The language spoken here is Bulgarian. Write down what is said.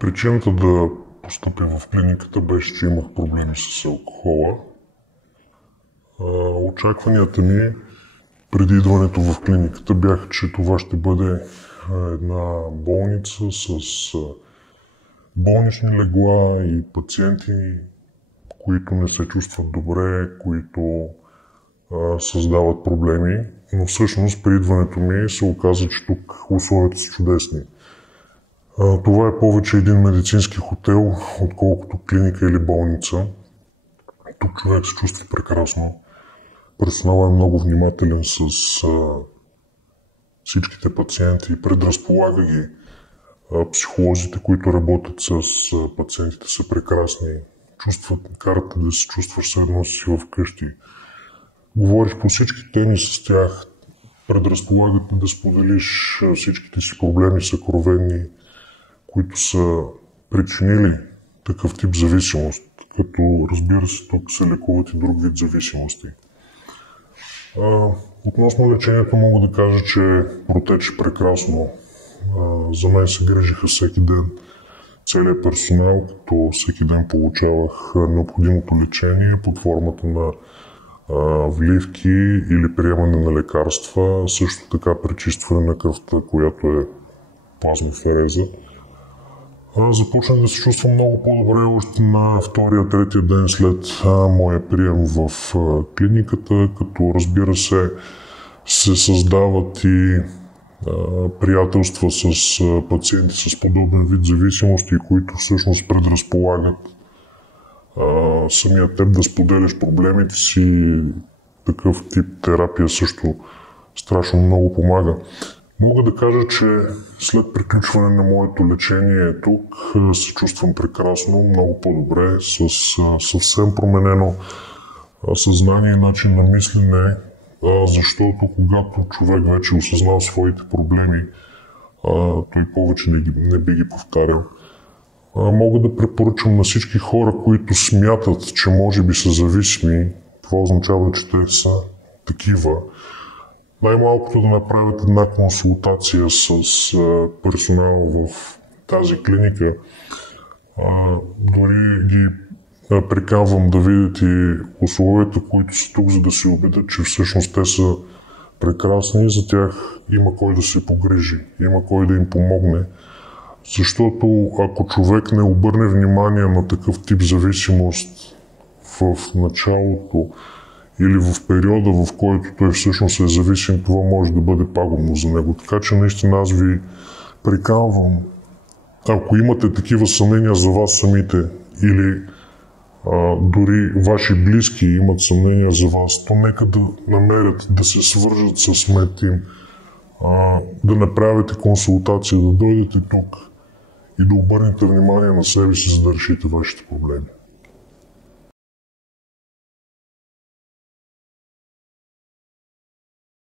Причината да постъпя в клиниката беше, че имах проблеми с алкохола. Очакванията ми преди идването в клиниката бяха, че това ще бъде една болница с болнични легла и пациенти, които не се чувстват добре, които създават проблеми. Но всъщност при идването ми се оказа, че тук условията са чудесни. Това е повече един медицински хотел, отколкото клиника или болница. Тук човек се чувства прекрасно. Персоналът е много внимателен с всичките пациенти, предразполага ги. Психолозите, които работят с пациентите, са прекрасни. Карат да се чувстваш все едно си вкъщи. Говориш по всички теми с тях, предразполагат да споделиш всичките си проблеми съкровенни, които са причинили такъв тип зависимост, като разбира се тук се лекуват и друг вид зависимости. Относно лечението мога да кажа, че протече прекрасно. За мен се грижиха всеки ден целият персонал, като всеки ден получавах необходимото лечение под формата на вливки или приемане на лекарства, също така пречистване на кръвта, която е плазмофереза. Започнах да се чувствам много по-добре още на втория-третия ден след моя прием в клиниката, като разбира се създават и приятелства с пациенти с подобен вид зависимости, които всъщност предразполагат самия теб да споделяш проблемите си. Такъв тип терапия също страшно много помага. Мога да кажа, че след приключване на моето лечение тук се чувствам прекрасно, много по-добре, с съвсем променено съзнание и начин на мислене, защото когато човек вече осъзнал своите проблеми, той повече не би ги повтарял. Мога да препоръчам на всички хора, които смятат, че може би са зависими, това означава, че те са такива, най-малкото да направят една консултация с персонал в тази клиника. Дори ги приканвам да видят и условията, които са тук, за да се убедят, че всъщност те са прекрасни и за тях има кой да се погрижи, има кой да им помогне. Защото ако човек не обърне внимание на такъв тип зависимост в началото или в периода, в който той всъщност е зависим, това може да бъде пагубно за него. Така че наистина аз ви приканвам, ако имате такива съмнения за вас самите или дори ваши близки имат съмнения за вас, то нека да намерят, да се свържат с медтим, да направите консултация, да дойдете тук и да обърнете внимание на себе си, за да решите вашите проблеми.